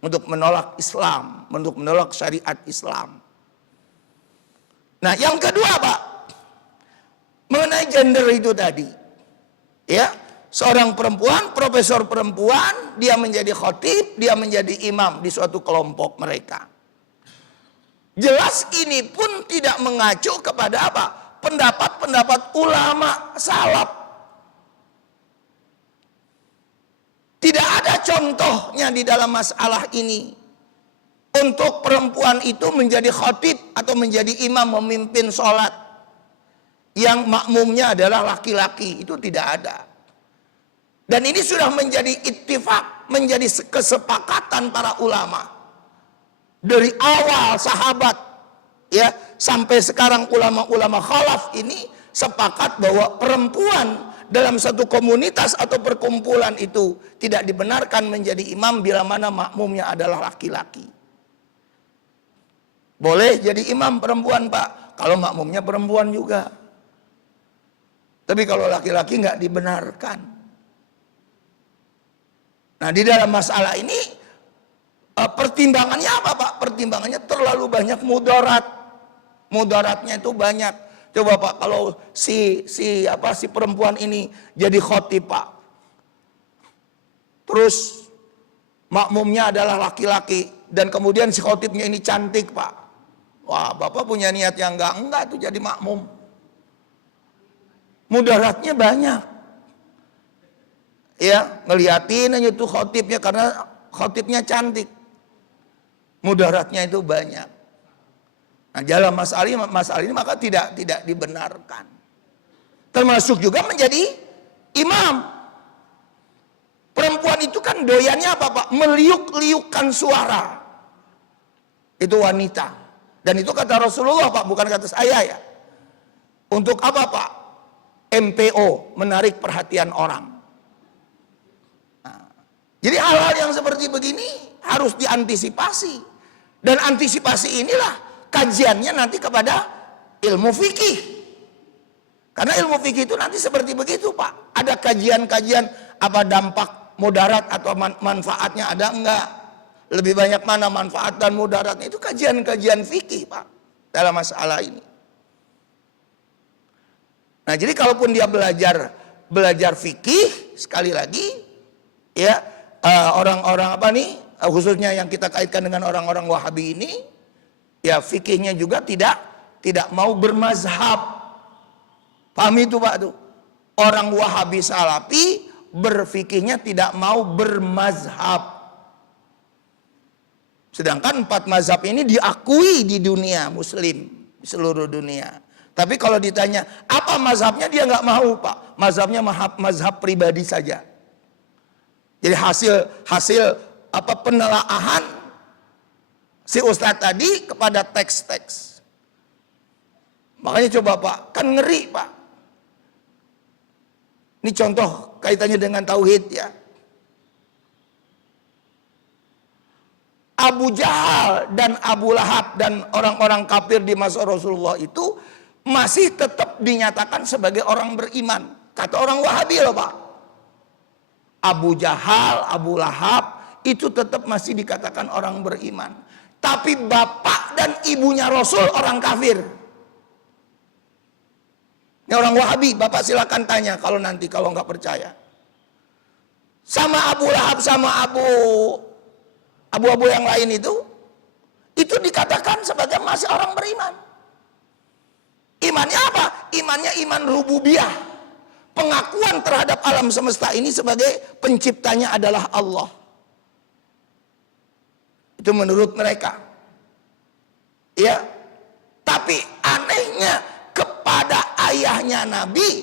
Untuk menolak Islam. Untuk menolak syariat Islam. Nah yang kedua Pak. Mengenai gender itu tadi. Ya. Seorang perempuan, profesor perempuan. Dia menjadi khotib. Dia menjadi imam di suatu kelompok mereka. Jelas ini pun tidak mengacu kepada apa? Pendapat-pendapat ulama salaf. Tidak ada contohnya di dalam masalah ini. Untuk perempuan itu menjadi khatib atau menjadi imam memimpin sholat. Yang makmumnya adalah laki-laki. Itu tidak ada. Dan ini sudah menjadi ittifaq, menjadi kesepakatan para ulama. Dari awal sahabat ya sampai sekarang ulama-ulama khalaf ini sepakat bahwa perempuan dalam satu komunitas atau perkumpulan itu tidak dibenarkan menjadi imam bila mana makmumnya adalah laki-laki. Boleh jadi imam perempuan Pak, kalau makmumnya perempuan juga. Tapi kalau laki-laki nggak dibenarkan. Nah di dalam masalah ini pertimbangannya apa Pak? Pertimbangannya terlalu banyak mudarat. Mudaratnya itu banyak. Coba Pak, kalau si perempuan ini jadi khotib Pak. Terus makmumnya adalah laki-laki dan kemudian si khotibnya ini cantik Pak. Wah, Bapak punya niat yang enggak tuh jadi makmum. Mudaratnya banyak. Ya, ngeliatin aja tuh khotibnya karena khotibnya cantik. Mudaratnya itu banyak. Nah, dalam masalah ini maka tidak dibenarkan. Termasuk juga menjadi imam. Perempuan itu kan doyannya apa Pak? Meliuk-liukkan suara. Itu wanita. Dan itu kata Rasulullah Pak, bukan kata saya ya. Untuk apa Pak? MPO, menarik perhatian orang. Nah, jadi hal-hal yang seperti begini harus diantisipasi. Dan antisipasi inilah kajiannya nanti kepada ilmu fikih. Karena ilmu fikih itu nanti seperti begitu Pak. Ada kajian-kajian apa dampak mudarat atau manfaatnya ada enggak. Lebih banyak mana manfaat dan mudaratnya. Itu kajian-kajian fikih Pak. Dalam masalah ini. Nah jadi kalaupun dia belajar fikih. Sekali lagi. Ya orang-orang apa nih. Khususnya yang kita kaitkan dengan orang-orang Wahabi ini, ya fikihnya juga tidak mau bermazhab. Paham itu Pak tuh? Orang Wahabi Salafi berfikihnya tidak mau bermazhab. Sedangkan 4 mazhab ini diakui di dunia Muslim, di seluruh dunia. Tapi kalau ditanya apa mazhabnya, dia nggak mau Pak. Mazhabnya mazhab pribadi saja. Jadi hasil penelaahan si Ustadz tadi kepada teks-teks. Makanya coba Pak, kan ngeri Pak. Ini contoh kaitannya dengan tauhid ya. Abu Jahal dan Abu Lahab dan orang-orang kafir di masa Rasulullah itu masih tetap dinyatakan sebagai orang beriman. Kata orang Wahabi loh Pak. Abu Jahal, Abu Lahab itu tetap masih dikatakan orang beriman. Tapi bapak dan ibunya Rasul orang kafir. Ini orang Wahabi, Bapak silakan tanya kalau nanti kalau nggak percaya. Sama Abu Lahab, sama abu-abu yang lain itu dikatakan sebagai masih orang beriman. Imannya apa? Imannya iman rububiyah. Pengakuan terhadap alam semesta ini sebagai penciptanya adalah Allah. Itu menurut mereka. Ya. Tapi anehnya kepada ayahnya Nabi,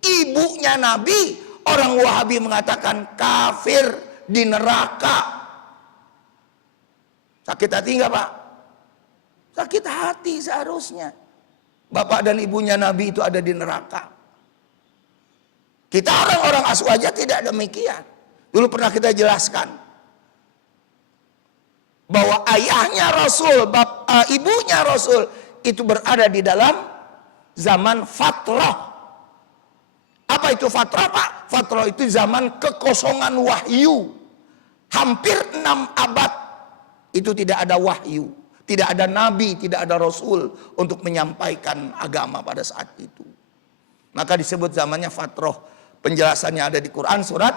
ibunya Nabi, orang Wahabi mengatakan kafir di neraka. Sakit hati enggak, Pak? Sakit hati seharusnya. Bapak dan ibunya Nabi itu ada di neraka. Kita orang-orang Aswaja tidak demikian. Dulu pernah kita jelaskan bahwa ayahnya Rasul, ibunya Rasul itu berada di dalam zaman fatrah. Apa itu fatrah, Pak? Fatrah itu zaman kekosongan wahyu. Hampir 6 abad itu tidak ada wahyu, tidak ada nabi, tidak ada rasul untuk menyampaikan agama pada saat itu. Maka disebut zamannya fatrah. Penjelasannya ada di Quran surat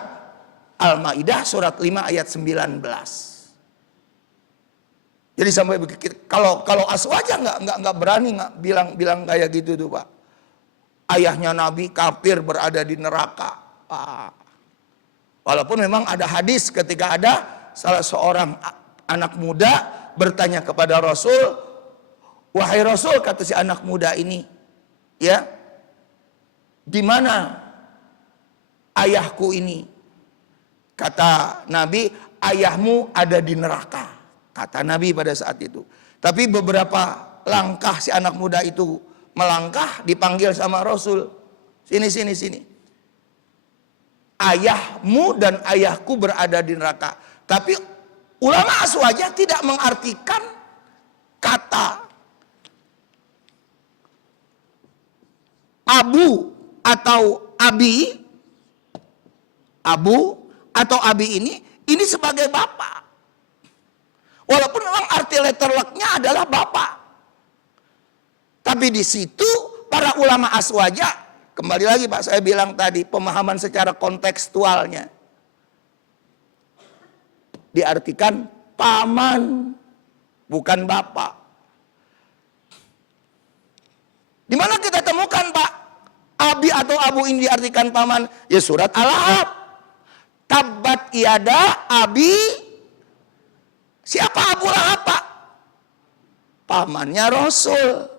Al-Maidah surat 5 ayat 19. Jadi sampai begitu, kalau Aswaja nggak berani nggak bilang kayak gitu tuh, Pak. Ayahnya Nabi kafir berada di neraka. Walaupun memang ada hadis ketika ada salah seorang anak muda bertanya kepada Rasul, wahai Rasul, kata si anak muda ini, ya, di mana ayahku ini? Kata Nabi, ayahmu ada di neraka, kata Nabi pada saat itu. Tapi beberapa langkah si anak muda itu melangkah, dipanggil sama Rasul, sini. Ayahmu dan ayahku berada di neraka. Tapi ulama Aswaja tidak mengartikan kata abu atau abi, abu atau abi ini sebagai bapak. Walaupun memang arti letterlocknya adalah bapak. Tapi di situ para ulama Aswaja, kembali lagi Pak, saya bilang tadi, pemahaman secara kontekstualnya diartikan paman, bukan bapak. Di mana kita temukan, Pak, abi atau abu ini diartikan paman? Ya surat Al-Ahzab. Tabbat yada abi. Siapa Abu Lahab, Pak? Pamannya Rasul.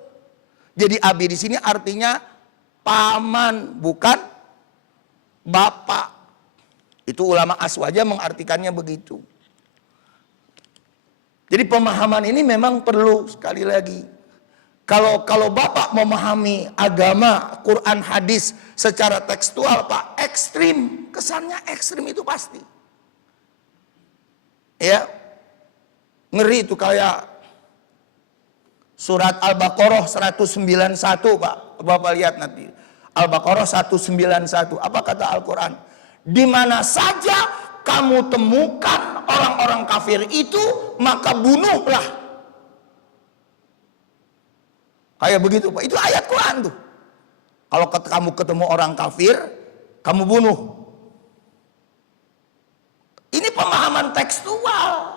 Jadi abi di sini artinya paman, bukan bapak. Itu ulama Aswaja mengartikannya begitu. Jadi pemahaman ini memang perlu, sekali lagi. Kalau Bapak memahami agama, Quran, hadis secara tekstual, Pak, ekstrim, kesannya ekstrim itu pasti. Ya, ngeri itu kayak surat Al-Baqarah 191, Pak. Bapak lihat nanti. Al-Baqarah 191. Apa kata Al-Quran? Di mana saja kamu temukan orang-orang kafir itu, maka bunuhlah. Kayak begitu, Pak. Itu ayat Quran tuh. Kalau kamu ketemu orang kafir, kamu bunuh. Ini pemahaman tekstual.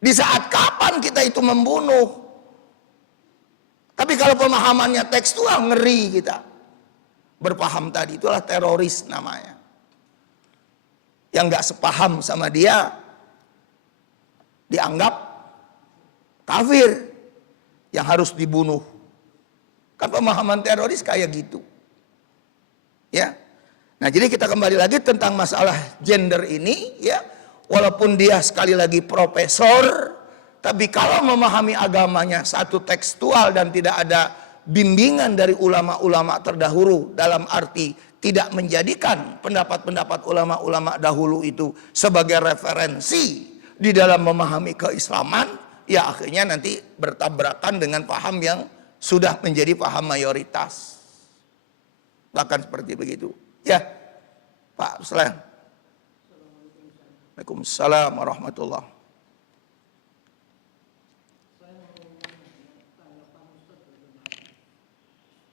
Di saat kapan kita itu membunuh? Tapi kalau pemahamannya tekstual, ngeri kita. Berpaham tadi, itulah teroris namanya. Yang gak sepaham sama dia, dianggap kafir, yang harus dibunuh. Kan pemahaman teroris kayak gitu. Ya. Nah, jadi kita kembali lagi tentang masalah gender ini, ya. Walaupun dia sekali lagi profesor, tapi kalau memahami agamanya satu tekstual dan tidak ada bimbingan dari ulama-ulama terdahulu, dalam arti tidak menjadikan pendapat-pendapat ulama-ulama dahulu itu sebagai referensi di dalam memahami keislaman, ya akhirnya nanti bertabrakan dengan paham yang sudah menjadi paham mayoritas. Bahkan seperti begitu. Ya, Pak Selain. Waalaikumsalam warahmatullahi. Saya mau tanya Pak Ustadz bagaimana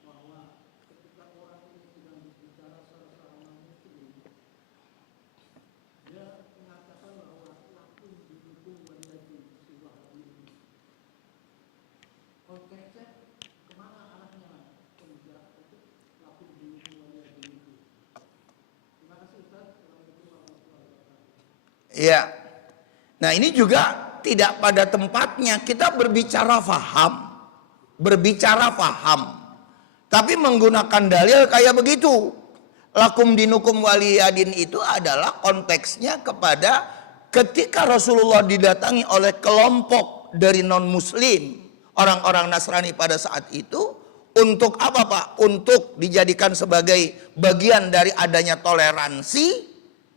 bahwa Ya. Nah, ini juga tidak pada tempatnya kita berbicara faham. Berbicara faham. Tapi menggunakan dalil kayak begitu. Lakum dinukum waliyadin itu adalah konteksnya kepada ketika Rasulullah didatangi oleh kelompok dari non-muslim, orang-orang Nasrani pada saat itu, untuk apa Pak? Untuk dijadikan sebagai bagian dari adanya toleransi,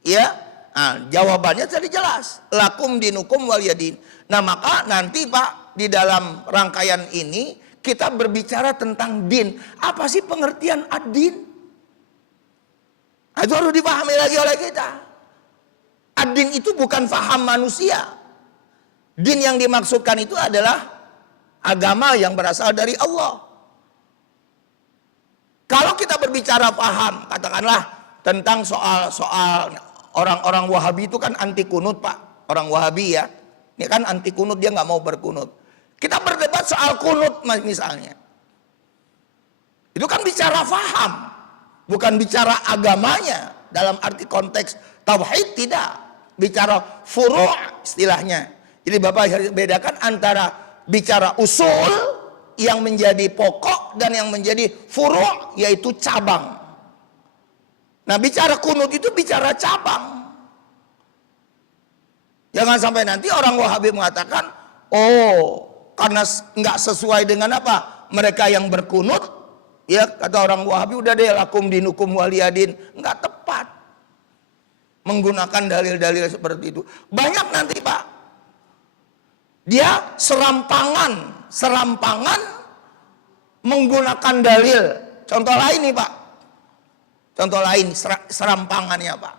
ya. Nah, jawabannya tadi jelas, lakum dinukum waliyadin. Nah, maka nanti Pak, di dalam rangkaian ini kita berbicara tentang din. Apa sih pengertian ad-din? Itu harus dipahami lagi oleh kita. Ad-din itu bukan faham manusia. Din yang dimaksudkan itu adalah agama yang berasal dari Allah. Kalau kita berbicara paham, katakanlah tentang soal orang-orang Wahabi itu kan anti kunut Pak. Orang Wahabi ya, ini kan anti kunut, dia nggak mau berkunut. Kita berdebat soal kunut misalnya. Itu kan bicara faham, bukan bicara agamanya dalam arti konteks tauhid, tidak. Bicara furu' istilahnya. Jadi Bapak harus bedakan antara bicara usul yang menjadi pokok dan yang menjadi furu' yaitu cabang. Nah, bicara kunut itu bicara cabang. Jangan sampai nanti orang Wahabi mengatakan, oh, karena nggak sesuai dengan apa mereka yang berkunut, ya kata orang Wahabi udah deh lakum dinukum waliyadin. Nggak tepat menggunakan dalil-dalil seperti itu. Banyak nanti Pak, dia serampangan menggunakan dalil. Contoh lain nih Pak, contoh lain serampangannya Pak.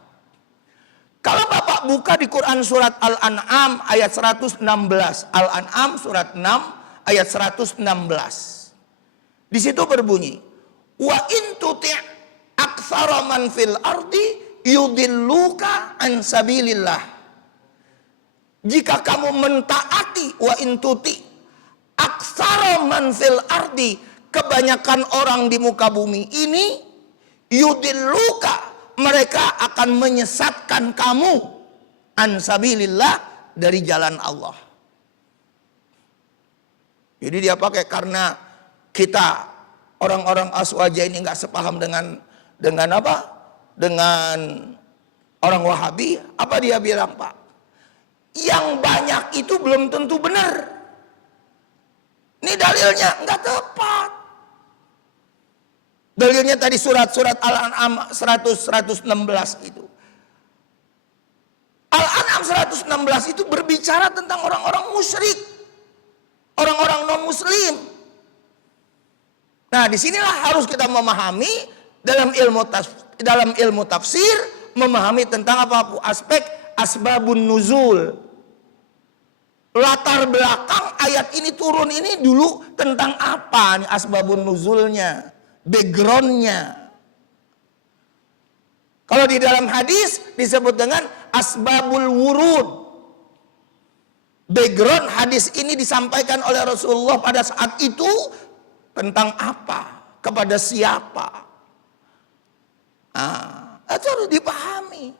Kalau Bapak buka di Quran surat Al-An'am ayat 116. Al-An'am surat 6 ayat 116. Di situ berbunyi, wa in tuti' aktsara man fil ardi yudilluka an sabilillah. Jika kamu mentaati, wa in tuti' aktsara man fil ardi, kebanyakan orang di muka bumi ini, yudilluka, mereka akan menyesatkan kamu an sabilillah, dari jalan Allah. Jadi dia pakai karena kita orang-orang Aswaja ini nggak sepaham dengan apa? Dengan orang Wahabi. Apa dia bilang Pak? Yang banyak itu belum tentu benar. Ini dalilnya nggak tepat. Dalilnya tadi surat-surat Al-An'am 116 itu. Al-An'am 116 itu berbicara tentang orang-orang musyrik, orang-orang non-muslim. Nah, disinilah harus kita memahami dalam ilmu tafsir, memahami tentang apa aspek asbabun nuzul. Latar belakang ayat ini turun ini dulu tentang apa nih asbabun nuzulnya, backgroundnya. Kalau di dalam hadis disebut dengan asbabul wurud. Background hadis ini disampaikan oleh Rasulullah pada saat itu tentang apa, kepada siapa. Itu harus dipahami.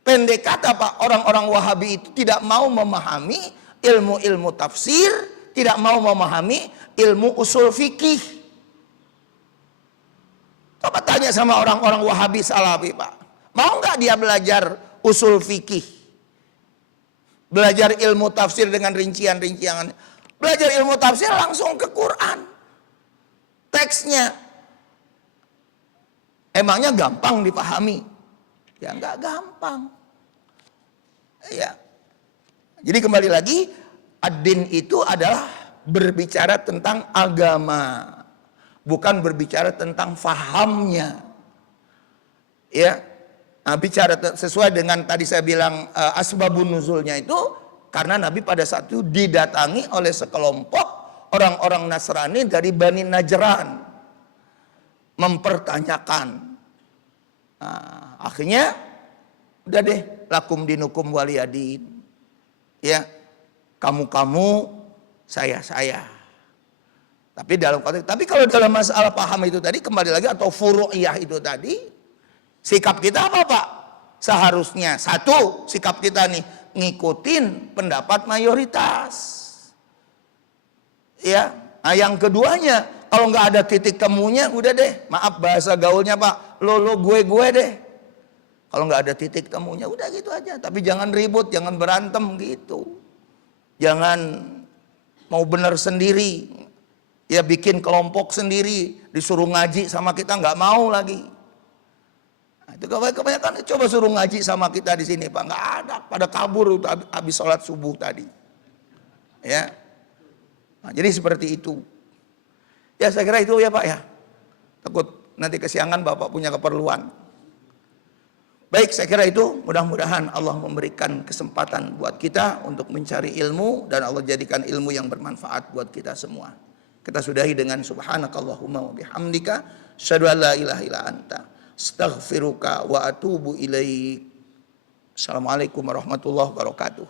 Pendek kata Pak, orang-orang Wahabi itu tidak mau memahami ilmu-ilmu tafsir, tidak mau memahami ilmu usul fikih. Coba tanya sama orang-orang Wahabi Salafi Pak, mau nggak dia belajar usul fikih, belajar ilmu tafsir dengan rincian-rincian? Belajar ilmu tafsir langsung ke Quran, teksnya. Emangnya gampang dipahami? Ya nggak gampang. Ya. Jadi kembali lagi, ad-din itu adalah berbicara tentang agama, bukan berbicara tentang fahamnya. Ya. Nah, bicara sesuai dengan tadi saya bilang asbabun nuzulnya itu karena Nabi pada saat itu didatangi oleh sekelompok orang-orang Nasrani dari Bani Najran mempertanyakan. Nah, akhirnya udah deh lakum dinukum waliyadin. Ya, kamu saya. Tapi dalam konteks, tapi kalau dalam masalah paham itu tadi kembali lagi atau furu'iyah itu tadi, sikap kita apa Pak? Seharusnya satu, sikap kita nih ngikutin pendapat mayoritas. Ya, nah yang keduanya, kalau nggak ada titik temunya, udah deh, maaf bahasa gaulnya Pak, lo gue deh. Kalau nggak ada titik temunya, udah gitu aja. Tapi jangan ribut, jangan berantem gitu. Jangan mau benar sendiri, ya bikin kelompok sendiri, disuruh ngaji sama kita nggak mau lagi. Itu kebanyakan coba suruh ngaji sama kita di sini Pak, nggak ada, pada kabur habis sholat subuh tadi. Ya, nah, jadi seperti itu. Ya saya kira itu ya Pak ya. Takut nanti kesiangan Bapak punya keperluan. Baik, saya kira itu. Mudah-mudahan Allah memberikan kesempatan buat kita untuk mencari ilmu dan Allah jadikan ilmu yang bermanfaat buat kita semua. Kita sudahi dengan subhanakallahumma wa bihamdika asyhadu an la ilaha illa anta astaghfiruka wa atubu ilaik. Assalamualaikum warahmatullahi wabarakatuh.